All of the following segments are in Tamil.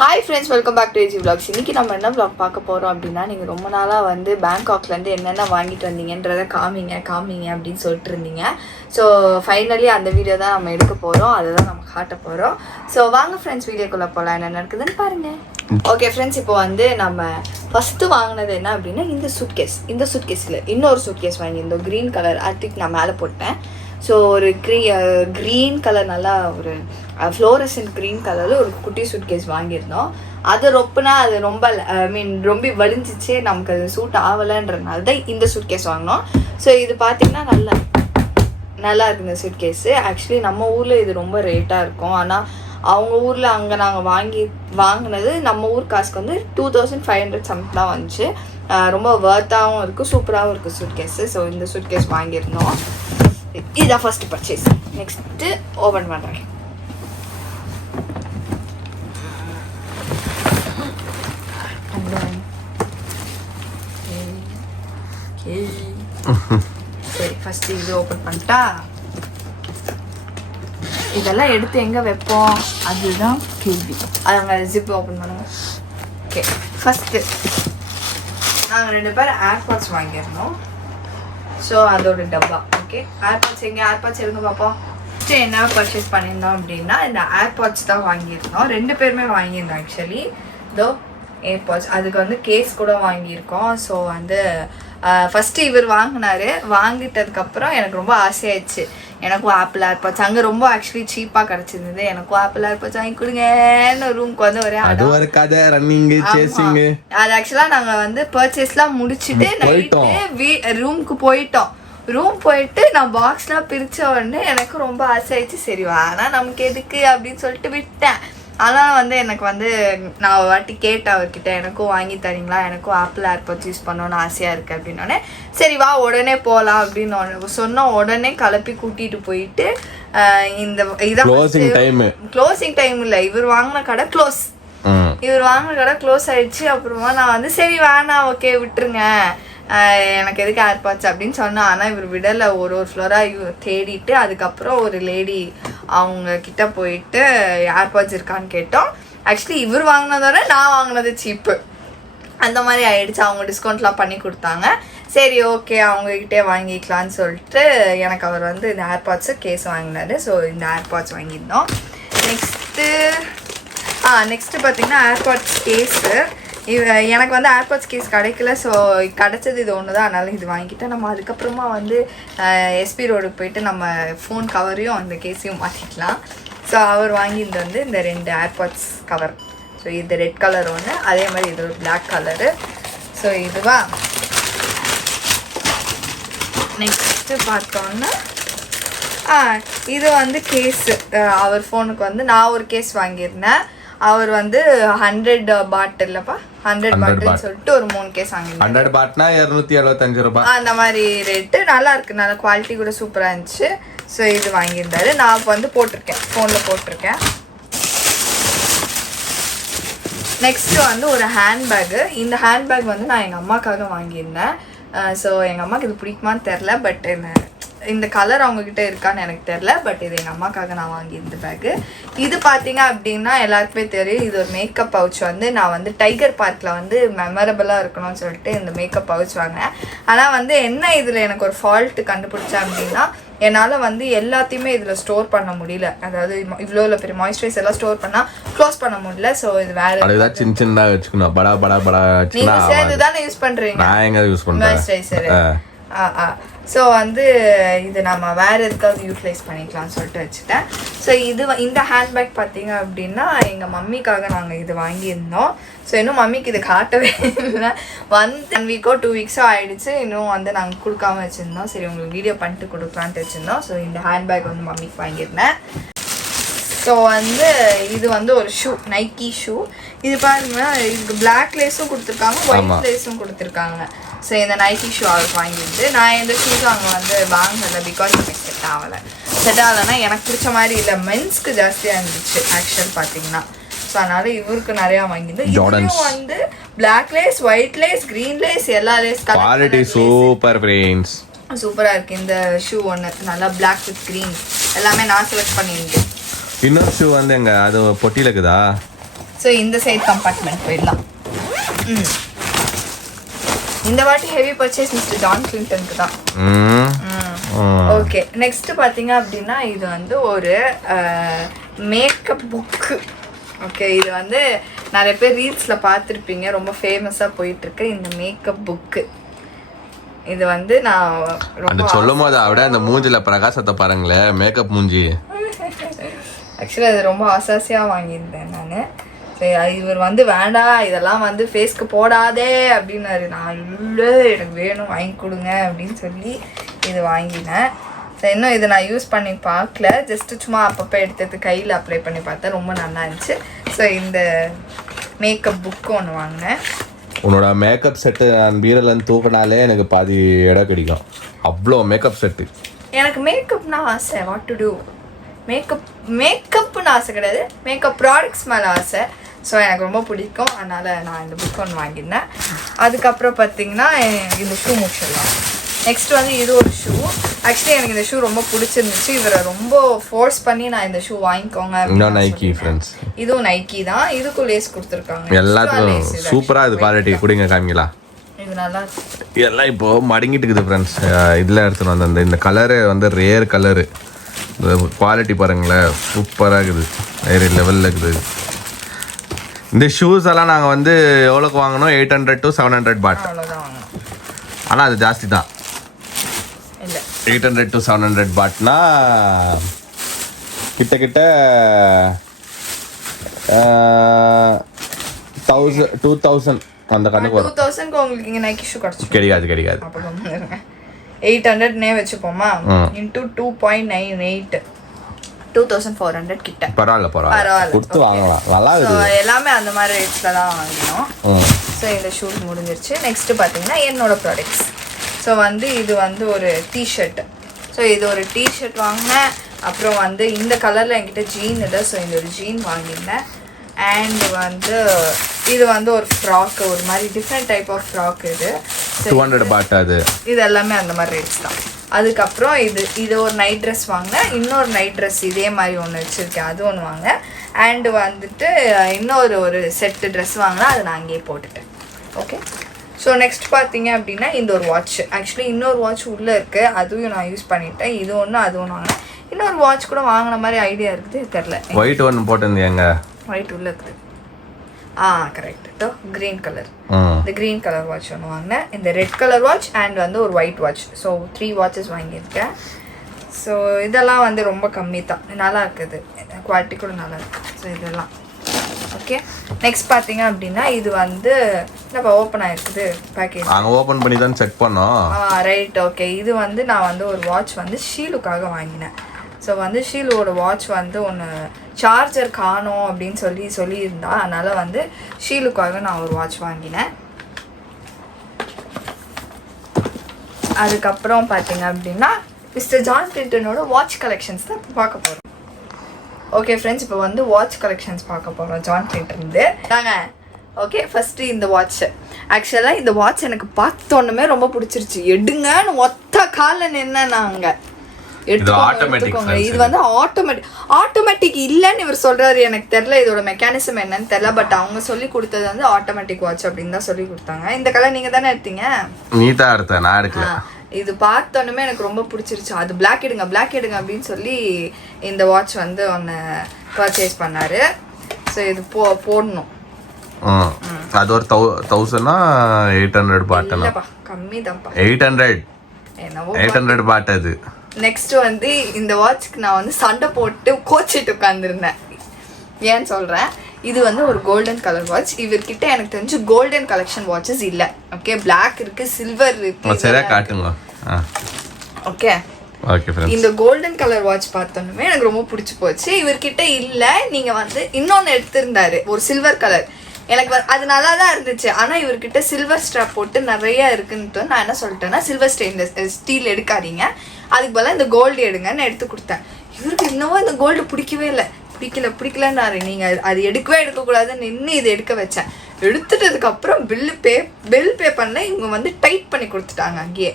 Hi friends, welcome back to AG vlogs. இன்றைக்கி நம்ம என்ன விளாக் பார்க்க போகிறோம் அப்படின்னா, நீங்கள் ரொம்ப நாளாக வந்து பேங்காக்லேருந்து என்னென்ன வாங்கிட்டு வந்தீங்கன்றதை காமிங்க அப்படின்னு சொல்லிட்டு இருந்தீங்க. ஸோ ஃபைனலி அந்த வீடியோ தான் நம்ம எடுக்க போகிறோம், அதை தான் நம்ம காட்ட போகிறோம். ஸோ வாங்க ஃப்ரெண்ட்ஸ், வீடியோக்குள்ளே போகலாம், என்ன நடக்குதுன்னு பாருங்கள். ஓகே ஃப்ரெண்ட்ஸ், இப்போ வந்து நம்ம ஃபஸ்ட்டு வாங்கினது என்ன அப்படின்னா இந்த சூட்கேஸில் இன்னொரு சூட்கேஸ் வாங்கியிருந்தோம். க்ரீன் கலர் ஆர்டிக் நான் மேலே போட்டேன். ஸோ ஒரு க்ரீன் கலர், நல்லா ஒரு ஃப்ளோரசன்ட் க்ரீன் கலரில் ஒரு குட்டி சூட்கேஸ் வாங்கியிருந்தோம். அது ரொம்பனா அது ரொம்ப வலிஞ்சிச்சு, நமக்கு அது சூட் ஆகலைன்றதுனால தான் இந்த சூட்கேஸ் வாங்கினோம். ஸோ இது பார்த்திங்கன்னா நல்லா இருக்குது இந்த சூட்கேஸு. ஆக்சுவலி நம்ம ஊரில் இது ரொம்ப ரேட்டாக இருக்கும், ஆனால் அவங்க ஊரில் அங்கே நாங்கள் வாங்கினது நம்ம ஊர் காசுக்கு வந்து 2500 சம்திங் தான் வந்துச்சு. ரொம்ப வர்த்தாகவும் இருக்குது, சூப்பராகவும் இருக்குது சூட்கேஸு. ஸோ இந்த சூட்கேஸ் வாங்கியிருந்தோம். இதுதான் ஃபர்ஸ்ட் பர்ச்சேஸ். நெக்ஸ்ட்டு ஓப்பன் பண்ணுறேன். சரி, ஃபர்ஸ்ட் இது ஓப்பன் பண்ணிட்டா இதெல்லாம் எடுத்து எங்கே வைப்போம் அதுதான் கேள்வி. அவங்க ஜிப் ஓப்பன் பண்ணுங்க. ஓகே, ஃபஸ்ட்டு நாங்கள் 2 பேரும் ஏர்பாட்ஸ் வாங்கியிருந்தோம். ஸோ அதோட டப்பா. ஓகே, ஏர்பாட்ஸ் எடுங்க பார்ப்போம். சரி, என்ன பர்ச்சேஸ் பண்ணியிருந்தோம் அப்படின்னா இந்த ஏர்பாட்ஸ் தான் வாங்கியிருந்தோம். 2 பேருமே வாங்கியிருந்தோம் ஆக்சுவலி. இதோ ஏர்பாட்ஸ், அதுக்கு வந்து கேஸ் கூட வாங்கியிருக்கோம். ஸோ வந்து ஃபஸ்ட்டு இவர் வாங்கிட்டதுக்கப்புறம் எனக்கு ரொம்ப ஆசையாயிடுச்சு, எனக்கும் ஆப்பிள் ஏர்பாட்ஸ் அங்கே ரொம்ப ஆக்சுவலி சீப்பாக கிடச்சிருந்தது. எனக்கும் ஆப்பிள் ஏர்பாட்ஸ் வாங்கி கொடுங்கன்னு ரூமுக்கு வந்து ஒரே அது ஆக்சுவலாக நாங்கள் வந்து பர்ச்சேஸ்லாம் முடிச்சுட்டு நைட்டு ரூமுக்கு போயிட்டு நான் பாக்ஸ்லாம் பிரித்த உடனே எனக்கு ரொம்ப ஆசையாயிடுச்சு. சரி ஆனால் நமக்கு எதுக்கு அப்படின்னு சொல்லிட்டு விட்டேன். ஆனால் வந்து எனக்கு வந்து நான் ஒரு வாட்டி கேட்டேன் அவர்கிட்ட, எனக்கும் வாங்கி தரீங்களா, எனக்கும் ஆப்பிள் ஏர்பாட்ஸ் யூஸ் பண்ணணும்னு ஆசையாக இருக்குது அப்படின்னோடனே, சரி வா உடனே போகலாம் அப்படின்னு சொன்னோம். உடனே கிளப்பி கூட்டிகிட்டு போயிட்டு இந்த இதான் க்ளோசிங் டைம் இல்லை, இவர் வாங்கின கடை க்ளோஸ் ஆயிடுச்சு. அப்புறமா நான் வந்து சரி வேணாம், ஓகே விட்டுருங்க, எனக்கு எதுக்கு ஏர்பாட்ஸ் அப்படின்னு சொன்னேன். ஆனால் இவர் விடலை. ஒரு ஃப்ளோராக தேடிட்டு அதுக்கப்புறம் ஒரு லேடி அவங்க கிட்ட போயிட்டு ஏர்பாட்ஸ் இருக்கான்னு கேட்டோம். ஆக்சுவலி இவர் வாங்கினதோட நான் வாங்கினது சீப்பு, அந்த மாதிரி ஆயிடுச்சு. அவங்க டிஸ்கவுண்ட்லாம் பண்ணி கொடுத்தாங்க. சரி ஓகே, அவங்கக்கிட்டே வாங்கிக்கலான்னு சொல்லிட்டு எனக்கு அவர் வந்து இந்த ஏர்பாட்ஸு கேஸ் வாங்கினாரு. ஸோ இந்த ஏர்பாட்ஸ் வாங்கியிருந்தோம். நெக்ஸ்ட்டு பார்த்திங்கன்னா ஏர்பாட்ஸ் கேஸு. எனக்கு வந்து ஏர்பாட்ஸ் கேஸ் கிடைக்கல. ஸோ கிடச்சது இது ஒன்று தான், அதனால் இது வாங்கிட்டேன். நம்ம அதுக்கப்புறமா வந்து எஸ்பி ரோடுக்கு போயிட்டு நம்ம ஃபோன் கவரையும் அந்த கேஸையும் மாற்றிக்கலாம். ஸோ அவர் வாங்கியிருந்தது வந்து இந்த 2 ஏர்பாட்ஸ் கவர். ஸோ இது ரெட் கலர் ஒன்று, அதே மாதிரி இது ஒரு பிளாக் கலரு. ஸோ இதுவா. நெக்ஸ்ட்டு பார்த்தோன்னா இது வந்து கேஸு. அவர் ஃபோனுக்கு வந்து நான் ஒரு கேஸ் வாங்கியிருந்தேன். அவர் வந்து 100 பாட் இல்லப்பா, 100 பாட்னு சொல்லிட்டு ஒரு 3 கேஸ் வாங்கியிருந்தேன். 100 பாட்னா 275 ரூபாய் அந்த மாதிரி ரேட்டு. நல்லா இருக்கு, நல்ல குவாலிட்டி கூட சூப்பராக இருந்துச்சு. ஸோ இது வாங்கியிருந்தாரு. நான் இப்போ வந்து ஃபோனில் போட்டிருக்கேன். நெக்ஸ்ட்டு வந்து ஒரு ஹேண்ட்பேக்கு. இந்த ஹேண்ட்பேக் வந்து நான் எங்கள் அம்மாக்காக வாங்கியிருந்தேன். ஸோ எங்கள் அம்மாவுக்கு இது பிடிக்குமான்னு தெரில, பட் இந்த கலர் அவங்கக்கிட்ட இருக்கான்னு எனக்கு தெரில, பட் இது எங்கள் அம்மாக்காக நான் வாங்கியிருந்த பேக்கு. இது பார்த்தீங்க அப்படின்னா எல்லாருக்குமே தெரியும், இது ஒரு மேக்கப் பவுச். வந்து நான் வந்து டைகர் பார்க்கில் வந்து மெமரபிளாக இருக்கணும்னு சொல்லிட்டு இந்த மேக்கப் பவுச் வாங்கினேன். ஆனால் வந்து என்ன இதில் எனக்கு ஒரு ஃபால்ட்டு கண்டுபிடிச்சேன் அப்படின்னா, என்னால் வந்து எல்லாத்தையுமே இதில் ஸ்டோர் பண்ண முடியல. அதாவது இவ்வளோ பெரிய மாய்ஸ்சரைஸ் எல்லாம் ஸ்டோர் பண்ணால் க்ளோஸ் பண்ண முடியல. ஸோ இது வேறு சின்னதாக வச்சுக்கணும். நீங்கள் சேர்ந்து தானே யூஸ் பண்ணுறீங்க மாய்ஸ்சரைசர். ஸோ வந்து இது நம்ம வேறு எதுக்காவது யூட்டிலைஸ் பண்ணிக்கலாம்னு சொல்லிட்டு வச்சுட்டேன். ஸோ இந்த ஹேண்ட்பேக் பார்த்தீங்க அப்படின்னா எங்கள் மம்மிக்காக நாங்கள் இது வாங்கியிருந்தோம். ஸோ இன்னும் மம்மிக்கு இது காட்டவே இல்லை. 1 வீக்கோ 2 வீக்ஸோ ஆகிடுச்சு, இன்னும் வந்து நாங்கள் கொடுக்காம வச்சுருந்தோம். சரி உங்களுக்கு வீடியோ பண்ணிட்டு கொடுக்கலான்ட்டு வச்சுருந்தோம். ஸோ இந்த ஹேண்ட்பேக் வந்து மம்மிக்கு வாங்கியிருந்தேன். ஸோ வந்து இது வந்து ஒரு ஷூ, நைக்கி ஷூ. இது பாருங்கன்னா இதுக்கு பிளாக் லேஸும் கொடுத்துருக்காங்க, ஒயிட் லேஸும் கொடுத்துருக்காங்க. ஸோ இந்த நைக்கி ஷூ அவருக்கு வாங்கியிருந்து நான் எந்த ஷூஸும் அங்கே வந்து வாங்கலை, பிகாஸ் எனக்கு செட் ஆகலைன்னா எனக்கு பிடிச்ச மாதிரி இல்லை, மென்ஸ்க்கு ஜாஸ்தியாக இருந்துச்சு ஆக்சுவல் பார்த்தீங்கன்னா. ஸோ அதனால் இவருக்கு நிறையா வாங்கியிருந்தேன். இதுவும் வந்து black lace, white lace, green lace, எல்லா லேஸ் சூப்பராக இருக்குது. இந்த ஷூ ஒன்று நல்லா பிளாக் வித் க்ரீன் எல்லாமே நான் செலக்ட் பண்ணியிருந்தேன். இன்னொரு ஷூ வந்து எங்க அது பொட்டியில இருக்குதா? ஸோ இந்த சைட் கம்பார்ட்மெண்ட் போயிடலாம். இந்த வாட்டி ஹெவி பர்ச்சேஸ் மிஸ்டர் ஜான் கிளின்டனுக்கு தான். ஓகே, நெக்ஸ்ட் பார்த்தீங்க அப்படின்னா இது வந்து ஒரு மேக்கப் புக்கு. ஓகே, இது வந்து நிறைய பேர் ரீல்ஸில் பார்த்துருப்பீங்க, ரொம்ப ஃபேமஸாக போயிட்டுருக்கு இந்த மேக்கப் புக்கு. இது வந்து நான் அந்த சொல்லும் போது அவட அந்த மூஞ்சில பிரகாசத்தை பாருங்களேன், மேக்கப் மூஞ்சி. ஆக்சுவலி அது ரொம்ப ஆசாசியாக வாங்கியிருந்தேன் நான். சரி, இவர் வந்து வேண்டாம் இதெல்லாம் வந்து ஃபேஸ்க்கு போடாதே அப்படின்னாரு. நான் இல்லை எனக்கு வேணும் வாங்கி கொடுங்க அப்படின்னு சொல்லி இது வாங்கினேன். ஸோ இன்னும் இதை நான் யூஸ் பண்ணி பார்க்கல, ஜஸ்ட்டு சும்மா அப்பப்போ எடுத்து கையில் அப்ளை பண்ணி பார்த்தேன், ரொம்ப நல்லா இருந்துச்சு. ஸோ இந்த மேக்கப் புக்கு ஒன்று வாங்கினேன். உன்னோட மேக்கப் செட்டு நான் பீரலன்னு தூக்கினாலே எனக்கு பாதி இடம் கிடைக்கும், அவ்வளோ மேக்கப் செட்டு. எனக்கு மேக்கப்னா ஆசை, வாட் டு டூ. மேக்கப்னு ஆசை கிடையாது, மேக்கப் ப்ராடக்ட்ஸ் மேலே ஆசை. ஸோ எனக்கு ரொம்ப பிடிக்கும், அதனால் நான் இந்த புக் ஒன்று வாங்கியிருந்தேன். அதுக்கப்புறம் பார்த்தீங்கன்னா இந்த ஷூ முடிச்சிடலாம். நெக்ஸ்ட் வந்து இது ஒரு ஷூ. ஆக்சுவலி எனக்கு இந்த ஷூ ரொம்ப பிடிச்சிருந்துச்சு, இவரை ரொம்ப ஃபோர்ஸ் பண்ணி நான் இந்த ஷூ வாங்கிக்கோங்க. நைக்கி ஃப்ரெண்ட்ஸ், இதுவும் நைக்கி தான், இதுக்கும் லேஸ் கொடுத்துருக்காங்க. எல்லாத்துக்கும் சூப்பராக இது குவாலிட்டி. குடிங்க காமிங்களா, இது நல்லா இருக்கு. எல்லாம் இப்போ மடங்கிட்டு இருக்குது ஃப்ரெண்ட்ஸ். இதில் எடுத்துன்னு வந்து இந்த கலரு வந்து ரேர் கலரு, இந்த குவாலிட்டி பாருங்களேன், சூப்பராக இருக்குது, வேறு லெவலில் இருக்குது. இந்த ஷூஸ் எல்லாம் நாங்கள் வந்து எவ்வளோக்கு வாங்கினோம், 800 to 700 பாட். அவ்வளோதான் வாங்கணும், ஆனால் அது ஜாஸ்தி தான். இல்லை 800 to 700 பாட்னா கிட்ட 2000 அந்த கணக்கு வரும். 2000 உங்களுக்கு இங்கே நைக்கி ஷூ கிடைக்காது. அப்போ 800 வச்சுப்போமா, இன்டூ 2.98 2400 கிட்ட. பரவாயில்ல கொடுத்து வாங்கலாம், நல்லா இருக்குது. எல்லாமே அந்த மாதிரி ரேட்ஸில் தான் வாங்கினோம். ஸோ இந்த ஷூஸ் முடிஞ்சிருச்சு. நெக்ஸ்ட்டு பார்த்தீங்கன்னா என்னோட ப்ராடக்ட்ஸ். ஸோ வந்து இது வந்து ஒரு டிஷர்ட். ஸோ இது ஒரு டிஷர்ட் வாங்கினேன். அப்புறம் வந்து இந்த கலரில் என்கிட்ட ஜீன் இல்லை, ஸோ இந்த ஒரு ஜீன் வாங்கியிருந்தேன். அண்ட் வந்து இது வந்து ஒரு ஃப்ராக்கு, ஒரு மாதிரி டிஃப்ரெண்ட் டைப் ஆஃப் ஃப்ராக். இது 200 பாட். இது எல்லாமே அந்த மாதிரி ரேட்ஸ் தான். அதுக்கப்புறம் இது ஒரு நைட் ட்ரெஸ் வாங்கினேன். இன்னொரு நைட் ட்ரெஸ் இதே மாதிரி ஒன்று வச்சுருக்கேன், அது ஒன்று வாங்கினேன். அண்டு வந்துட்டு இன்னொரு செட்டு ட்ரெஸ் வாங்கினா அதை நான் அங்கேயே போட்டுட்டேன். ஓகே, ஸோ நெக்ஸ்ட் பார்த்தீங்க அப்படின்னா இந்த ஒரு வாட்ச். ஆக்சுவலி இன்னொரு வாட்ச் உள்ளே இருக்குது, அதுவும் நான் யூஸ் பண்ணிட்டேன். இது ஒன்று அது ஒன்று வாங்கினேன். இன்னொரு வாட்ச் கூட வாங்கின மாதிரி ஐடியா இருக்குது, தெரில. ஒயிட் ஒன்று போட்டிருந்தீங்க, ஒயிட் உள்ளே இருக்குது. Correct, green colour. இந்த கிரீன் கலர் வாட்ச் ஒன்று வாங்கினேன், இந்த ரெட் கலர் வாட்ச் அண்ட் வந்து ஒரு ஒயிட் வாட்ச். ஸோ 3 வாட்சஸ் வாங்கியிருக்கேன். ஸோ இதெல்லாம் வந்து ரொம்ப கம்மி தான், நல்லா இருக்குது, குவாலிட்டி கூட நல்லா இருக்குது. ஸோ இதெல்லாம் ஓகே. நெக்ஸ்ட் பார்த்தீங்க அப்படின்னா இது வந்து என்னப்பா ஓப்பன் ஆகிருக்குது பேக்கேஜ். நாங்கள் ஓப்பன் பண்ணி தான் செக் பண்ணோம். Right, okay. இது வந்து நான் வந்து ஒரு வாட்ச் வந்து ஷீலுக்காக வாங்கினேன். ஸோ வந்து ஷீலோட வாட்ச் வந்து ஒன்று சார்ஜர் காணோம் அப்படின்னு சொல்லியிருந்தா, அதனால் வந்து ஷீலுக்காக நான் ஒரு வாட்ச் வாங்கினேன். அதுக்கப்புறம் பார்த்தீங்க அப்படின்னா மிஸ்டர் ஜான் கிளின்டனோட வாட்ச் கலெக்ஷன்ஸ் தான் இப்போ பார்க்க போகிறோம். ஓகே ஃப்ரெண்ட்ஸ், இப்போ வந்து வாட்ச் கலெக்ஷன்ஸ் பார்க்க போகிறோம் ஜான் கிளின்டன்து தாங்க. ஓகே, ஃபஸ்ட்டு இந்த வாட்ச். ஆக்சுவலாக இந்த வாட்ச் எனக்கு பார்த்தோன்னுமே ரொம்ப பிடிச்சிருச்சு. எடுங்கன்னு ஒத்த காலில் நின்னேன்னாங்க. எடுத்துக்கோங்க. இது வந்து ஆட்டோமேட்டிக் இல்லைன்னு இவர் சொல்றாரு. எனக்கு தெரியல இதோட மெக்கானிசம் என்னன்னு தெரியல, பட் அவங்க சொல்லி கொடுத்தது வந்து ஆட்டோமேட்டிக் வாட்ச் அப்படின்னு தான் சொல்லி கொடுத்தாங்க. இந்த கலர் நீங்க தானே எடுத்தீங்க? நீ தான் எடுத்த, நான் எடுக்கல. இது பார்த்தோன்னுமே எனக்கு ரொம்ப பிடிச்சிருச்சு. அது பிளாக் எடுங்க அப்படின்னு சொல்லி இந்த வாட்ச் வந்து ஒன்று பர்ச்சேஸ் பண்ணாரு. ஸோ இது போடணும். அது ஒரு 1800 பாட். கம்மி தான்ப்பா, 800 பாட். அது நெக்ஸ்ட் வந்து இந்த வாட்ச்க்கு நான் வந்து சண்டை போட்டு கோச்சிட்டு உட்காந்துருந்தேன். ஏன்னு சொல்கிறேன், இது வந்து ஒரு கோல்டன் கலர் வாட்ச். இவர்கிட்ட எனக்கு தெரிஞ்சு கோல்டன் கலெக்ஷன் வாட்சஸ் இல்லை. ஓகே, பிளாக் இருக்கு, சில்வர் இருக்கு. சரியா காட்டுங்க. ஓகே, இந்த கோல்டன் கலர் வாட்ச் பார்த்தோன்னே எனக்கு ரொம்ப பிடிச்சி போச்சு. இவர்கிட்ட இல்லை, நீங்கள் வந்து இன்னொன்று எடுத்திருந்தாரு ஒரு சில்வர் கலர். எனக்கு அது நல்லா தான் இருந்துச்சு, ஆனால் இவர்கிட்ட சில்வர் ஸ்ட்ராப் போட்டு நிறைய இருக்குன்ட்டு நான் என்ன சொல்லிட்டேன்னா, சில்வர் ஸ்டீல் எடுக்காதீங்க, அதுக்கு பதிலாக இந்த கோல்டு எடுங்கன்னு எடுத்து கொடுத்தேன். இவருக்கு இன்னமும் இந்த கோல்டு பிடிக்கலன்னாரு. நீங்கள் அது எடுக்கக்கூடாதுன்னு நின்று இதை எடுக்க வச்சேன். எடுத்துட்டதுக்கப்புறம் பில் பே பண்ண இவங்க வந்து டைட் பண்ணி கொடுத்துட்டாங்க. அங்கேயே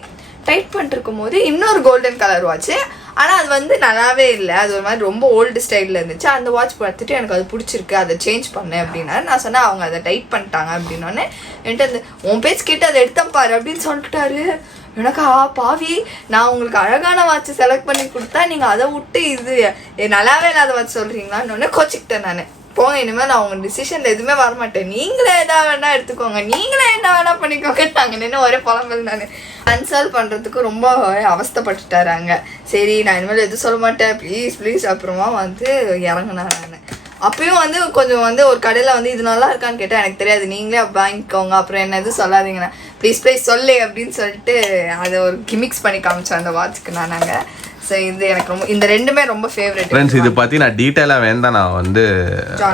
டைட் பண்ணிட்டு இருக்கும் போது இன்னொரு கோல்டன் கலர் வாட்ச், ஆனால் அது வந்து நல்லாவே இல்லை, அது ஒரு மாதிரி ரொம்ப ஓல்டு ஸ்டைலில் இருந்துச்சு. அந்த வாட்ச் பார்த்துட்டு எனக்கு அது பிடிச்சிருக்கு, அதை சேஞ்ச் பண்ணேன் அப்படின்னா நான் சொன்னேன். அவங்க அதை டைட் பண்ணிட்டாங்க அப்படின்னோடனே என்கிட்ட அந்த உன் பேச்சு கேட்டு அதை எடுத்தேன் பாரு அப்படின்னு சொல்லிட்டாரு. எனக்கா பாவி, நான் உங்களுக்கு அழகான வாட்ச் செலக்ட் பண்ணி கொடுத்தா நீங்கள் அதை விட்டு இது நல்லாவே இல்லாத வாட்ச் சொல்கிறீங்களான்னு கோச்சிக்கிட்டேன் நான். போங்க, இனிமேல் நான் உங்கள் டிசிஷன் எதுவுமே வரமாட்டேன், நீங்களே எதா வேணா எடுத்துக்கோங்க, நீங்களே என்ன வேணா பண்ணிக்கோங்க. நாங்கள் நின்று ஒரே புலம்பல். நான் கன்சல்ட் பண்ணுறதுக்கு ரொம்ப அவஸ்தைப்பட்டுட்டாராங்க. சரி நான் இனிமேல் எதுவும் சொல்ல மாட்டேன், ப்ளீஸ் ப்ளீஸ். அப்புறமா வந்து இறங்கினேன் நான். அப்பயும் வந்து கொஞ்சம் வந்து ஒரு கடையில் வந்து இது நல்லா இருக்கான்னு கேட்டால் எனக்கு தெரியாது, நீங்களே வாங்கிக்கோங்க, அப்புறம் என்ன எதுவும் சொல்லாதீங்கண்ணா, ப்ளீஸ் ப்ளீஸ் சொல்லு அப்படின்னு சொல்லிட்டு அதை ஒரு கிமிக்ஸ் பண்ணி காமிச்சோம் அந்த வாட்ச்க்கு நாங்கள். ஸோ இது எனக்கு ரொம்ப, இந்த ரெண்டுமே ரொம்ப ஃபேவரட் ஃப்ரெண்ட்ஸ். இது பற்றி நான் டீட்டெயிலாக வேண்டாம், நான் வந்து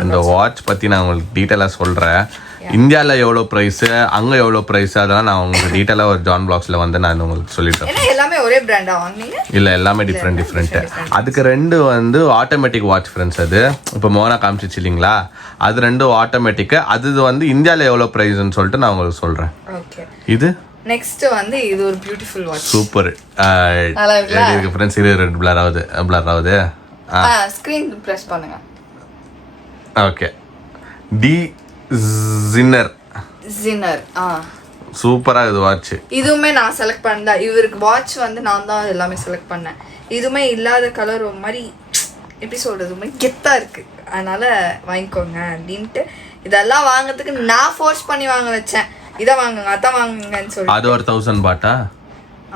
இந்த வாட்ச் பற்றி நான் உங்களுக்கு டீட்டெயிலாக சொல்கிறேன். இந்தியாவில் எவ்வளோ ப்ரைஸு, அங்கே எவ்வளோ ப்ரைஸு, அதெல்லாம் நான் உங்களுக்கு டீட்டெயிலாக ஒரு ஜான் பிளாக்ஸில் வந்து நான் உங்களுக்கு சொல்லிட்டேன். ஏன்னா எல்லாமே ஒரே பிராண்டாக வாங்கினீங்க? இல்லை, எல்லாமே டிஃப்ரெண்ட்டு. அதுக்கு ரெண்டு வந்து ஆட்டோமேட்டிக் வாட்ச் ஃப்ரெண்ட்ஸ். அது இப்போ மோனா காமிச்சிச்சு இல்லைங்களா, அது ரெண்டு ஆட்டோமேட்டிக்கு. அது வந்து இந்தியாவில் எவ்வளோ ப்ரைஸ்ன்னு சொல்லிட்டு நான் உங்களுக்கு சொல்கிறேன். ஓகே, இது நெக்ஸ்ட் வந்து இது ஒரு பியூட்டிஃபுல் வாட்ச். சூப்பர் இருக்கு ஃப்ரெண்ட்ஸ். இது ரெட் பிளர் ஆகுது. ஸ்க்ரீன் பிரஸ் பண்ணுங்க. ஓகே, டி ஜின்னர் சூப்பரா இது வாட்ச். இதுவுமே நான் செலக்ட் பண்ணல, இவருக்கு வாட்ச் வந்து நான் தான் எல்லாமே செலக்ட் பண்ணேன். இதுவுமே இல்லாத கலர் ஒரு மாதிரி எப்படி சொல்றது, ஒரு மாதிரி கெத்தா இருக்கு, அதனால வாங்கிக்கோங்க அப்படின்ட்டு இதெல்லாம் வாங்குறதுக்கு நான் ஃபோர்ஸ் பண்ணி வாங்க வச்சேன். இதை வாங்குங்க, அதான் வாங்குங்கன்னு சொல்லி. அது ஒரு 1000 பாட்டா?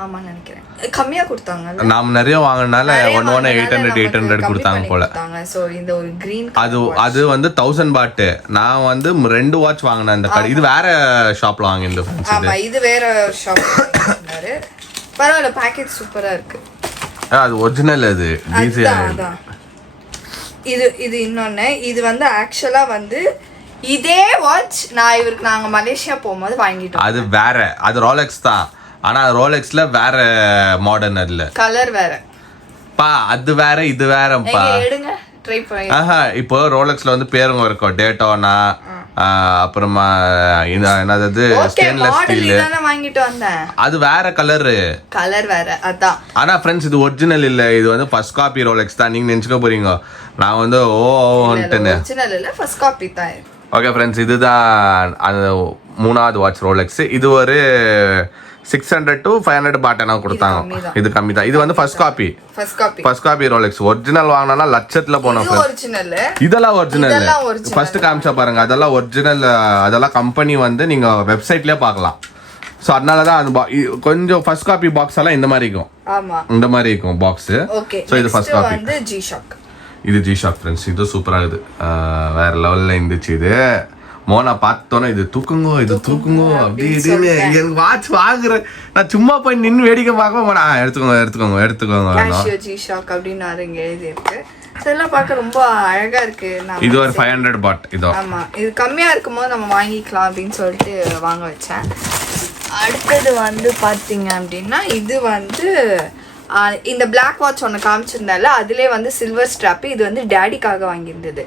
ஆமா நினைக்கிறேன், கம்மியா கொடுத்தாங்க. நாம நிறைய வாங்கினால 800 கொடுத்தாங்க போல. சோ இந்த ஒரு கிரீன் அது வந்து 1000 பாட்டு. நான் வந்து 2 வாட்ச் வாங்கினேன் இந்த கடை. இது வேற ஷாப்ல வாங்கினது ஃப்ரெண்ட்ஸ். ஆமா, இது வேற ஷாப் வாங்கினாரு. பரவாயில்ல, பேக்கேஜ் சூப்பரா இருக்கு. அது ஒரிஜினல். அது இது இன்னொன்னு. இது வந்து ஆக்சுவலா வந்து இதே வாட்ச் நான் இவருக்கு நாங்க மலேசியா போகும்போது வாங்கிட்டோம். அது வேற, அது ரோலெக்ஸ் தான். ஆனா ரோலெக்ஸ்ல வேற மாடர்ன், அதுல கலர் வேற பா. அது வேற, இது வேறப்பா. எடுங்க ட்ரை பண்ணி. இப்போ ரோலெக்ஸ்ல வந்து பேருங்க இருக்கும், டேட்டோனா, அப்புறமா என்னது ஸ்டெயின்லெஸ் ஸ்டீல் வாங்கிட்டு வந்தேன். அது வேற கலர் வேற அதான். ஆனா ஃப்ரெண்ட்ஸ் இது ஒரிஜினல் இல்ல, இது வந்து ஃபர்ஸ்ட் காப்பி ரோலெக்ஸ் தான். நீங்க நினைச்சுக்க போறீங்க நான் வந்து ஒரிஜினல் இல்ல, ஃபர்ஸ்ட் காப்பி தான். ஓகே ஃப்ரெண்ட்ஸ், இதுதான் அந்த 3வது வாட்ச் ரோலெக்ஸ். இது ஒரு 600 to 500 பாட்டனா கொடுத்தாங்க. இது கம்மி தான். இது வந்து ஃபர்ஸ்ட் காப்பி ரோலெக்ஸ். ஒரிஜினல் வாங்கினா லட்சத்துல போனோம். இதெல்லாம் ஒரிஜினல். ஃபர்ஸ்ட் காமிச்சா பாருங்க, அதெல்லாம் ஒரிஜினல். அதெல்லாம் கம்பெனி வந்து நீங்க வெப்சைட்லயே பார்க்கலாம். ஸோ அதனாலதான் அந்த கொஞ்சம் ஃபர்ஸ்ட் காப்பி பாக்ஸ் எல்லாம் இந்த மாதிரி இருக்கும், இந்த மாதிரி இருக்கும் பாக்ஸ். ஸோ இது ஃபர்ஸ்ட் காப்பி. இது G-Shock ஃப்ரெண்ட்ஸ். இது சூப்பரா இருக்குது, வேற லெவல்ல இருந்துச்சு. இது மோனா பார்த்தோன்னே இது தூக்குங்கோ அப்படி இதுன்னு எனக்கு வாட்ச் வாங்குறேன். நான் சும்மா போய் நின்று வேடிக்கை பார்க்க எடுத்துக்கோங்க G-Shock அப்படின்னு எழுதி இருக்கு. இதெல்லாம் பார்க்க ரொம்ப அழகா இருக்கு. இது ஒரு 500 பாட். இதோ ஆமா, இது கம்மியா இருக்கும்போது நம்ம வாங்கிக்கலாம் அப்படின்னு சொல்லிட்டு வாங்க வச்சேன். அடுத்தது வந்து பாத்தீங்க அப்படின்னா இது வந்து இந்த பிளாக் வாட்ச் ஒன்று காமிச்சிருந்தால அதுலேயே வந்து சில்வர் ஸ்ட்ராப்பு. இது வந்து டேடிக்காக வாங்கியிருந்தது,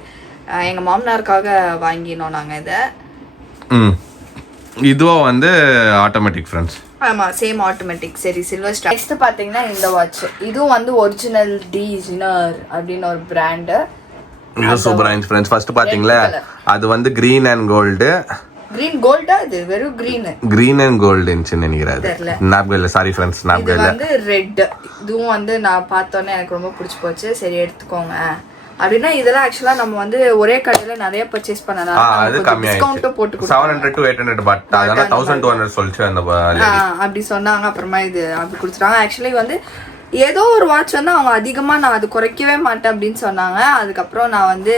எங்கள் மாமனாருக்காக வாங்கினோம் நாங்கள் இதை. இதுவும் வந்து ஆட்டோமேட்டிக் ஃப்ரெண்ட்ஸ். ஆமாம், சேம் ஆட்டோமேட்டிக். சரி, சில்வர் ஸ்ட்ராப். நெக்ஸ்ட் பார்த்தீங்கன்னா இந்த வாட்ச். இதுவும் வந்து ஒரிஜினல் டி ஜின்னர் அப்படின்னு ஒரு பிராண்டு. இது சூப்பராக இருந்துச்சு ஃப்ரெண்ட்ஸ். ஃபர்ஸ்ட் பார்த்தீங்களா, அது வந்து கிரீன் அண்ட் கோல்டு. கிரீன் கோல்டா? இது வெறும் கிரீன் அண்ட் கோல்டு நினைக்கிறேன். ஞாபகம் இல்லை, சாரி ஃப்ரெண்ட்ஸ், ஞாபகம் இல்லை. வந்து ரெட். இதுவும் வந்து நான் பார்த்தோன்னே எனக்கு ரொம்ப பிடிச்சி போச்சு. சரி எடுத்துக்கோங்க அப்படின்னா. இதெல்லாம் ஆக்சுவலா நம்ம வந்து ஒரே கடையில நிறைய பர்ச்சேஸ் பண்ணனால அது கம்மியா டிஸ்கவுண்ட் போட்டு 700 to 800 பட் அதனால 1200 சொல்லிச்சு அந்த அப்படி சொன்னாங்க. அப்புறமா இது அப்படி கொடுத்துட்டாங்க. ஆக்சுவலி வந்து ஏதோ ஒரு வாட்ச் வந்து அவங்க அதிகமாக நான் அது குறைக்கவே மாட்டேன் அப்படின்னு சொன்னாங்க. அதுக்கப்புறம் நான் வந்து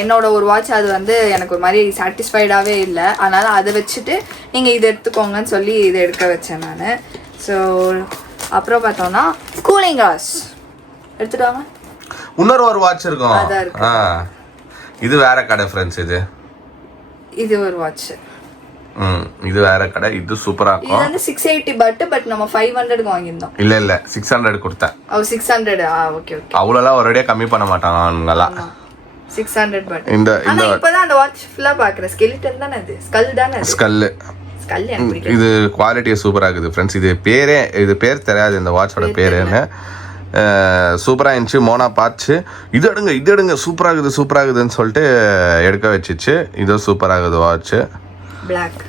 என்னோட ஒரு வாட்ச் அது வந்து எனக்கு ஒரு மாதிரி சாட்டிஸ்ஃபைடாகவே இல்லை. அதனால் அதை வச்சுட்டு நீங்கள் இதை எடுத்துக்கோங்கன்னு சொல்லி இதை எடுக்க வச்சேன் நான். ஸோ அப்புறம் பார்த்தோம்னா கூலிங் கிளாஸ் எடுத்துட்டாங்க. இன்னொரு ஒரு வாட்ச் இருக்கும், இது வேற கடை ஃப்ரெண்ட்ஸ். இது ஒரு வாட்ச். இது வேற கடை. இது சூப்பரா இருக்கும். இது வந்து 680 பட் நம்ம 500 க்கு வாங்கிருந்தோம். இல்ல 600 கொடுத்தேன். ஓ 600. ஓகே. அவ்வளவுலாம் ஒரேடியா கம்மி பண்ண மாட்டாங்க அவங்கலாம். 600 பட் ஆனா இப்போதான் அந்த வாட்ச் ஃபுல்லா பாக்குறேன். ஸ்கெலிட்டன் தானே அது? ஸ்கல் தானே அது? ஸ்கல் எனக்கு பிடிக்கும். இது குவாலிட்டி சூப்பரா இருக்குது ஃப்ரெண்ட்ஸ். இது பேர் தெரியாது இந்த வாட்சோட பேருன்னு. சூப்பராக இருந்துச்சு. மோனா பார்த்து இது எடுங்க சூப்பராகுதுன்னு சொல்லிட்டு எடுக்க வச்சிச்சு. இதுவும் சூப்பராகுது watch. Black.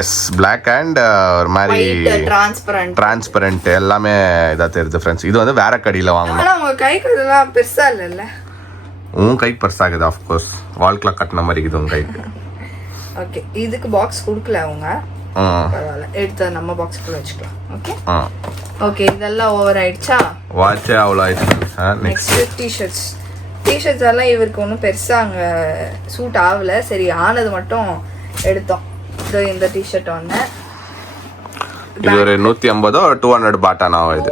Yes, black and ஒரு மாதிரி டிரான்ஸ்பரண்ட் எல்லாமே இதாக தெரியுது ஃப்ரெண்ட்ஸ். இது வந்து வேற கடையில் வாங்கணும். உங்கள் கைக்கு இதெல்லாம் பெருசா இல்லைல்ல? உன் கைக்கு பெருசாகுது ஆஃப்கோர்ஸ். வால் கிளாக் கட்டின மாதிரி இருக்குது உன் கைக்கு. ஓகே, இதுக்கு பாக்ஸ் கொடுக்கல அவங்க. பரவாயில்ல, எடுத்து நம்ம பாக்ஸ்க்குள்ள வச்சுக்கலாம். ஓகே ஓகே, இதெல்லாம் ஓவர் ஆயிடுச்சா? வாட்சே அவ்வளோ ஆயிடுச்சு. நெக்ஸ்ட் டிஷர்ட்ஸ் எல்லாம் இவருக்கு ஒன்றும் பெருசா அங்கே சூட் ஆகல. சரி, ஆனது மட்டும் எடுத்தோம். இந்த டிஷர்ட் ஒன்று, இது ஒரு 150 or 200 பாட்டானா? இது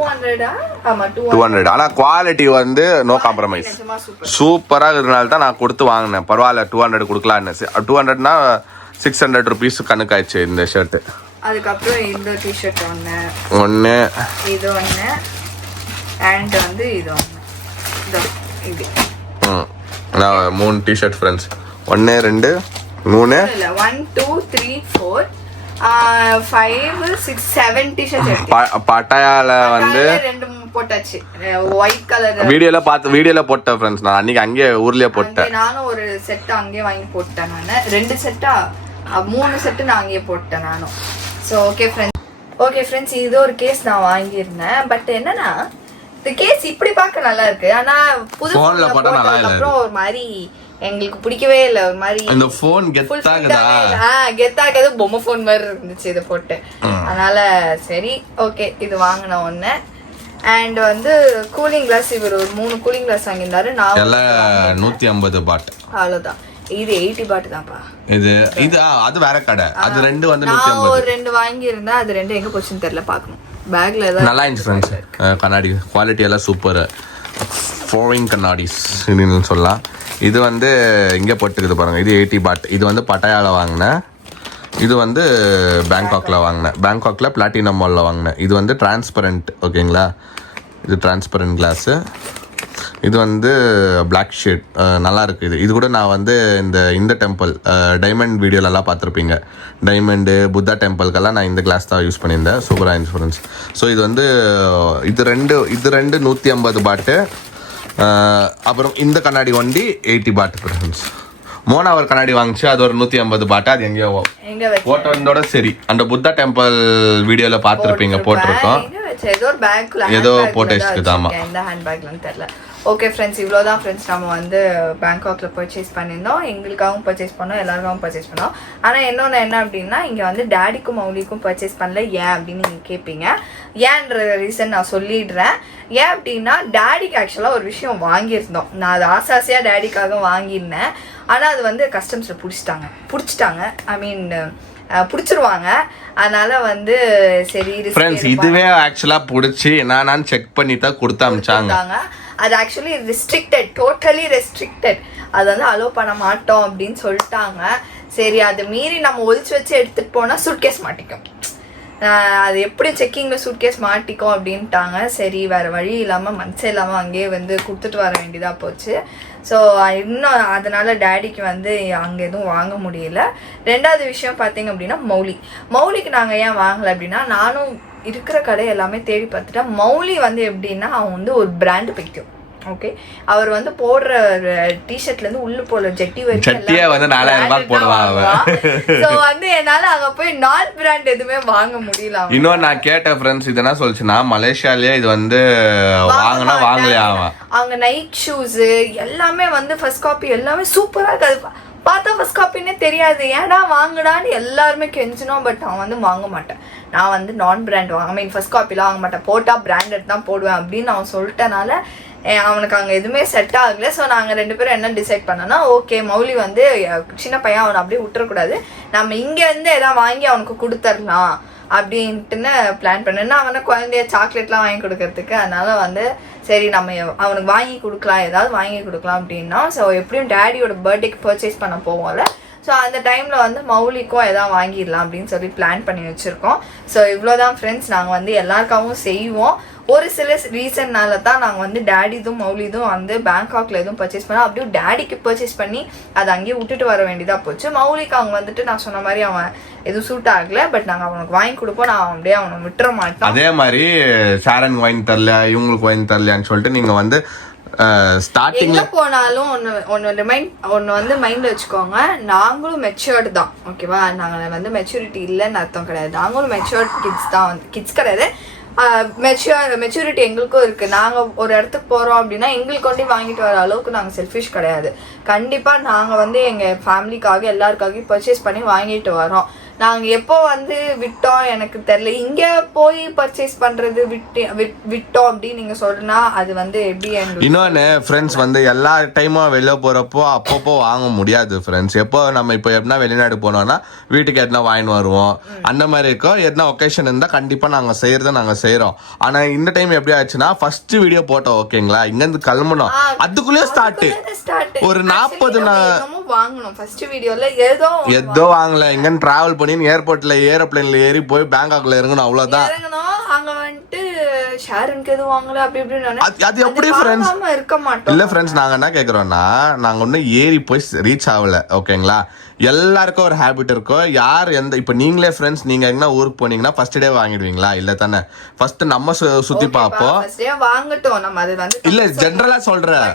200. ஆனால் குவாலிட்டி வந்து நோ காம்ப்ரமைஸ். சூப்பராக இருக்கிறதுனால தான் நான் கொடுத்து வாங்கினேன். பரவாயில்ல 200 கொடுக்கலான்னு. 200னா 600 rupees கணக்காயிடுச்சு இந்த ஷர்ட்டு. அதுக்கப்புறம் இந்த டிஷர்ட் ஒன்று, இது ஒன்று, அண்ட் வந்து இது ஒன்று. இது நான் 3 டிஷர்ட் ஃப்ரெண்ட்ஸ். 1 2 3 இல்லை 1 2 3 4 5 6 7 டிஷர்ட். பட்டாயால வந்து 2 போட்டாச்சு. ஒயிட் கலர் வீடியோல போட்டேன் ஃப்ரெண்ட்ஸ். நான் அன்னைக்கு அங்கேயே ஊர்லயே போட்டேன். நானும் ஒரு செட் அங்கேயே வாங்கி போட்டேன். நான் 2 செட்டா 3 செட்டு நான் அங்கேயே போட்டேன் நானும். ஸோ ஓகே ஃப்ரெண்ட்ஸ், இது ஒரு கேஸ் நான் வாங்கியிருந்தேன். பட் என்னன்னா, இந்த கேஸ் இப்படி பார்க்க நல்லா இருக்கு, ஆனா புது போன்ல போட்டா நல்லா இல்ல. அப்புறம் ஒரு மாதிரி எங்களுக்கு பிடிக்கவே இல்லை. ஒரு மாதிரி இந்த ஃபோன் கெத்தாக்குது, பொம்மை ஃபோன் மாதிரி இருந்துச்சு இதை போட்டு. அதனால சரி ஓகே, இது வாங்கின ஒன்று. அண்ட் வந்து கூலிங் கிளாஸ், இவர் ஒரு 3 கூலிங் கிளாஸ் வாங்கியிருந்தாரு. நான் 150 பாட். அவ்வளோதான். இது 80 பாட்டு தான்ப்பா. இது அது வேற கடை. அது 2 வந்து 150. நான் ஒரு 2 வாங்கியிருந்தேன். அது 2 எங்க போச்சுன்னு தெரியல, பார்க்கணும். பேக்ல ஏதாவது நல்லா இருந்துச்சு ஃப்ரெண்ட்ஸ். கண்ணாடி குவாலிட்டி எல்லாம் சூப்பர். ஃபாரின் கண்ணாடிஸ் அப்படின்னு சொல்லலாம். இது வந்து இங்கே போட்டுக்குது பாருங்க. இது 80 பாட். இது வந்து பட்டாயால வாங்கினேன். இது வந்து பேங்காக்ல வாங்கினேன். பேங்காக்ல பிளாட்டினம் மாலில் வாங்கினேன். இது வந்து டிரான்ஸ்பரண்ட். ஓகேங்களா, இது டிரான்ஸ்பரண்ட் கிளாஸு. இது வந்து பிளாக் ஷேட், நல்லா இருக்குது. இது கூட நான் வந்து இந்த டெம்பிள் டைமண்ட் வீடியோலலாம் பார்த்துருப்பீங்க. டைமண்டு புத்தா டெம்பிள்க்கெல்லாம் நான் இந்த கிளாஸ் தான் யூஸ் பண்ணியிருந்தேன். சூப்பராக இருந்துச்சு ஃப்ரெண்ட்ஸ். ஸோ இது வந்து இது ரெண்டு 150 பாட்டு. அப்புறம் இந்த கண்ணாடி வண்டி 80 பாட்டு ஃப்ரெண்ட்ஸ். மோனா ஒரு கண்ணாடி வாங்கிச்சு, அது ஒரு 150 பாட்டு. அது எங்கேயோ போட்டோட சரி, அந்த புத்தா டெம்பிள் வீடியோவில் பார்த்துருப்பீங்க, போட்டிருக்கோம். ஏதோ போட்டோ வச்சுக்குது. ஆமாம், இந்த ஹேண்ட் பேக்லன்னு தெரியல. ஓகே ஃப்ரெண்ட்ஸ், இவ்வளோதான் ஃப்ரெண்ட்ஸ். நம்ம வந்து பேங்காக்ல பர்ச்சேஸ் பண்ணியிருந்தோம். எங்களுக்காகவும் பர்ச்சேஸ் பண்ணோம், எல்லாருக்காகவும் பர்ச்சேஸ் பண்ணோம். ஆனால் இன்னொன்று என்ன அப்படின்னா, இங்கே வந்து டேடிக்கும் மௌலிக்கும் பர்ச்சேஸ் பண்ணல. ஏன் அப்படின்னு நீங்கள் கேட்பீங்க. ஏன்ற ரீசன் நான் சொல்லிடுறேன். ஏன் அப்படின்னா, டேடிக்கு ஆக்சுவலாக ஒரு விஷயம் வாங்கியிருந்தோம். நான் அது ஆசாசியாக டேடிக்காக வாங்கியிருந்தேன். ஆனால் அது வந்து கஸ்டம்ஸில் பிடிச்சிட்டாங்க. ஐ மீன் பிடிச்சிருவாங்க. அதனால வந்து சரி ஃப்ரெண்ட்ஸ், இதுவே ஆக்சுவலாக பிடிச்சி நான் செக் பண்ணி தான் கொடுத்து அனுப்பிச்சாங்க. அது ஆக்சுவலி ரெஸ்ட்ரிக்டட், டோட்டலி ரெஸ்ட்ரிக்டட். அது வந்து அலோவ் பண்ண மாட்டோம் அப்படின்னு சொல்லிட்டாங்க. சரி, அதை மீறி நம்ம ஒழிச்சு வச்சு எடுத்துகிட்டு போனால் சூட்கேஸ் மாட்டிக்கும். அது எப்படி செக்கிங்கில் சூட்கேஸ் மாட்டிக்கும் அப்படின்ட்டாங்க. சரி, வேறு வழி இல்லாமல் மனசே இல்லாமல் அங்கேயே வந்து கொடுத்துட்டு வர வேண்டியதாக போச்சு. ஸோ இன்னும் அதனால் டேடிக்கு வந்து அங்கே எதுவும் வாங்க முடியல. 2வது விஷயம் பார்த்தீங்க அப்படின்னா, மௌலிக்கு நாங்கள் ஏன் வாங்கலை அப்படின்னா, நானும் இருக்கிற கடை எல்லாமே தேடி பார்த்துட்டேன். மௌலி வந்து எப்படின்னா, அவன் வந்து ஒரு பிராண்டு பிடிக்கும். ஓகே, அவர் வந்து போடுற டிஷர்ட்லேருந்து உள்ள போடுற ஜட்டியே வந்து 4000 ரூபாய் போடுவாங்க. ஸோ வந்து என்னால் அங்கே போய் நான் பிராண்ட் எதுவுமே வாங்க முடியல. இன்னொன்று நான் கேட்ட ஃப்ரெண்ட்ஸ் இது என்ன சொல்லிச்சுன்னா, மலேசியாலேயே இது வந்து வாங்கலையா அவங்க நைட் ஷூஸு எல்லாமே வந்து ஃபர்ஸ்ட் காப்பி எல்லாமே சூப்பராக இருக்காது. பார்த்தா ஃபர்ஸ்ட் காப்பின்னே தெரியாது. ஏன்னா வாங்கடான்னு எல்லாருமே கெஞ்சினோம். பட் அவன் வந்து வாங்க மாட்டேன். நான் வந்து நான் பிராண்ட் ஐ மீன் ஃபர்ஸ்ட் காப்பிலாம் வாங்க மாட்டேன். போட்டால் பிராண்டட் தான் போடுவேன் அப்படின்னு அவன் சொல்லிட்டனால அவனுக்கு அங்கே எதுவுமே செட் ஆகலை. ஸோ நாங்கள் 2 பேரும் என்ன டிசைட் பண்ணோன்னா, ஓகே மௌலி வந்து சின்ன பையன், அவனை அப்படியே விட்டுறக்கூடாது, நம்ம இங்கேருந்து எதாவது வாங்கி அவனுக்கு கொடுத்துடலாம் அப்படின்ட்டுன்னு பிளான் பண்ணேன்னா, அவனை குழந்தைய சாக்லேட்லாம் வாங்கி கொடுக்கறதுக்கு. அதனால வந்து சரி நம்ம அவனுக்கு வாங்கி கொடுக்கலாம், ஏதாவது வாங்கி கொடுக்கலாம் அப்படின்னா. ஸோ எப்படியும் டேடியோட பர்த்டேக்கு பர்ச்சேஸ் பண்ண போவோம்ல. ஸோ அந்த டைமில் வந்து மௌலிக்கும் எதாவது வாங்கிடலாம் அப்படின்னு சொல்லி பிளான் பண்ணி வச்சுருக்கோம். ஸோ இவ்வளோதான் ஃப்ரெண்ட்ஸ். நாங்கள் வந்து எல்லாருக்காகவும் செய்வோம். ஒரு சில ரீசன்னால தான் நாங்கள் வந்து டேடிதும் மௌலிதும் வந்து பேங்காக்ல எதுவும் பர்ச்சேஸ் பண்ணோம். அப்படியே டேடிக்கு பர்ச்சேஸ் பண்ணி அதை அங்கேயே விட்டுட்டு வர வேண்டியதாக போச்சு. மௌலிக்கு அவங்க வந்துட்டு நான் சொன்ன மாதிரி அவன் எதுவும் சூட் ஆகல, பட் நாங்கள் அவனுக்கு வாங்கி கொடுப்போம். நான் அப்படியே அவனை விட்டுற மாட்டோம். அதே மாதிரி ஷாரன் வாங்கி தரல, இவங்களுக்கு வாங்கி தரலையான்னு சொல்லிட்டு நீங்க வந்து ஸ்டார்டிங்ல போனாலும் ஒன்னு வந்து மைண்ட்ல வச்சுக்கோங்க, நாங்களும் மெச்சூர்டு தான், ஓகேவா? நாங்க வந்து மெச்சூரிட்டி இல்லைன்னு அர்த்தம் கிடையாது. நாங்களும் மெச்சூர்ட் கிட்ஸ் தான், கிட்ஸ் கிடையாது, மெச்சூரிட்டி எங்களுக்கும் இருக்கு. நாங்க ஒரு இடத்துக்கு போறோம் அப்படின்னா எங்களுக்கு கொண்டு வாங்கிட்டு வர அளவுக்கு நாங்க செல்ஃபிஷ் கிடையாது. கண்டிப்பா நாங்க வந்து எங்க ஃபேமிலிக்காக எல்லாருக்காகவும் பர்ச்சேஸ் பண்ணி வாங்கிட்டு வரோம். நாங்க எப்போ வந்து விட்டோம் எனக்கு தெரியல. இங்க போய் பர்ச்சேஸ் பண்றது விட்டோம் அப்படின்னு நீங்க சொல்றனா அது வந்து எப்படி? இன்னொன்னு ஃப்ரெண்ட்ஸ் வந்து எல்லா டைமும் வெளில போறப்போ அப்பப்போ வாங்க முடியாது ஃப்ரெண்ட்ஸ். எப்போ நம்ம இப்போ எப்படின்னா வெளிநாடு போனோம்னா வீட்டுக்கு எதுனா வாங்கிட்டு வருவோம், அந்த மாதிரி இருக்கும். எதுனா ஒகேஷன் இருந்தா கண்டிப்பா நாங்க செய்யறோம். ஆனா இந்த டைம் எப்படி ஆச்சுன்னா ஃபர்ஸ்ட் வீடியோ போட்டோம், ஓகேங்களா? இங்க இருந்து கிளம்பணும், அதுக்குள்ளே ஸ்டார்ட் ஒரு 40 வாங்கணும். ஃபர்ஸ்ட் வீடியோல ஏதோ வாங்கல, இங்க டிராவல் பண்ணி ஏர்போர்ட்ல ஏரோப்ளேன்ல ஏறி போய் பேங்காக்ல இறங்கணும், அவ்வளவுதான். அங்க வந்துட்டு ஷாரனுக்கு எதுவும் வாங்கல அப்படி இப்படின்னு அது எப்படி ஃப்ரெண்ட்ஸ் இருக்க மாட்டோம். இல்ல ஃப்ரெண்ட்ஸ், நாங்க என்ன கேக்குறோம்னா நாங்க ஒன்னும் ஏறி போய் ரீச் ஆகல, ஓகேங்களா? எல்லாருக்கும் ஒரு ஹேபிட் இருக்கும். யார் எந்த இப்ப நீங்களே ஃப்ரெண்ட்ஸ் நீங்க எங்கன்னா ஊருக்கு போனீங்கன்னா ஃபர்ஸ்ட் டே வாங்கிடுவீங்களா? இல்ல தானே? ஃபர்ஸ்ட் நம்ம சுத்தி பாப்போம். வாங்கட்டும், நம்ம அது வந்து இல்ல ஜெனரலா சொல்றேன்,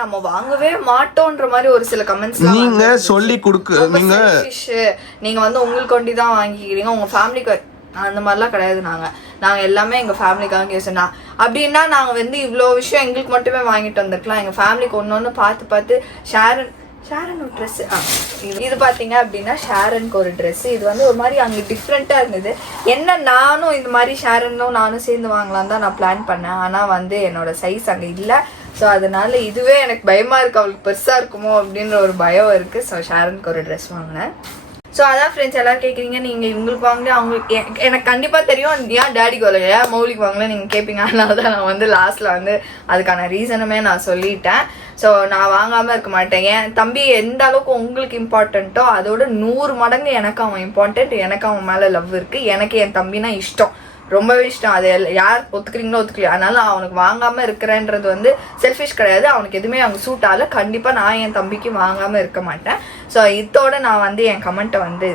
நம்ம வாங்கவே மாட்டோம்ன்ற மாதிரி ஒரு சில கமெண்ட்ஸ் நீங்க சொல்லி கொடுக்க. நீங்க வந்து உங்களுக்கு கொண்டு தான் வாங்கிக்கிறீங்க, உங்க ஃபேமிலிக்கு அந்த மாதிரிலாம் கிடையாது. நாங்க எல்லாமே எங்க ஃபேமிலிக்காக யூஸ் பண்ணா அப்படின்னா நாங்க வந்து இவ்வளோ விஷயம் எங்களுக்கு மட்டுமே வாங்கிட்டு வந்திருக்கலாம். எங்க ஃபேமிலிக்கு ஒன்னொன்னு பார்த்து ஷாரன் ஒரு ட்ரெஸ், இது பார்த்தீங்க அப்படின்னா ஷாரனுக்கு ஒரு ட்ரெஸ். இது வந்து ஒரு மாதிரி அங்கே டிஃப்ரெண்ட்டாக இருந்தது. என்ன நானும் இந்த மாதிரி ஷாரனும் நானும் சேர்ந்து வாங்கலாம் தான் நான் பிளான் பண்ணேன். ஆனால் வந்து என்னோட சைஸ் அங்கே இல்லை. ஸோ அதனால இதுவே எனக்கு பயமாக இருக்குது, அவளுக்கு பெருசாக இருக்குமோ அப்படின்ற ஒரு பயம் இருக்குது. ஸோ ஷாரனுக்கு ஒரு ட்ரெஸ் வாங்கினேன். ஸோ அதான் ஃப்ரெண்ட்ஸ், எல்லாரும் கேட்குறீங்க நீங்கள் இவங்களுக்கு வாங்கல அவங்களுக்கு. எனக்கு கண்டிப்பாக தெரியும் ஏன் டேடிக்கு வரல, ஏன் மௌலிக்கு வாங்கல நீங்கள் கேட்பீங்க. அதனால தான் நான் வந்து லாஸ்ட்டில் வந்து அதுக்கான ரீசனுமே நான் சொல்லிட்டேன். ஸோ நான் வாங்காமல் இருக்க மாட்டேன். என் தம்பி எந்த அளவுக்கு உங்களுக்கு இம்பார்ட்டண்ட்டோ அதோட 100 மடங்கு எனக்கு அவன் இம்பார்ட்டண்ட். எனக்கு அவன் மேலே லவ் இருக்குது. எனக்கு என் தம்பினா இஷ்டம், ரொம்பவே இஷ்டம். அது யார் ஒத்துக்கிறீங்களோ ஒத்துக்கலையோ, அதனால அவனுக்கு வாங்காமல் இருக்கிறேன்றது வந்து செல்ஃபிஷ் கிடையாது. அவனுக்கு எதுவுமே அவங்க சூட் ஆகல, கண்டிப்பாக நான் என் தம்பிக்கு வாங்காமல் இருக்க மாட்டேன். ஸோ இதோட நான் வந்து என் கமெண்ட்டை வந்து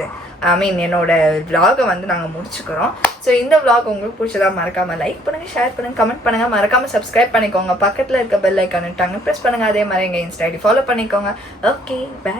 என்னோட விலாகை வந்து நாங்கள் முடிச்சுக்கிறோம். ஸோ இந்த விலாக் உங்களுக்கு பிடிச்சதா மறக்காமல் லைக் பண்ணுங்கள், ஷேர் பண்ணுங்கள், கமெண்ட் பண்ணுங்கள், மறக்காமல் சப்ஸ்கிரைப் பண்ணிக்கோங்க. பக்கத்தில் இருக்க பெல் ஐக்கான் ப்ரெஸ் பண்ணுங்கள். அதே மாதிரி எங்கள் இன்ஸ்டா ஐடி ஃபாலோ பண்ணிக்கோங்க. Okay, by.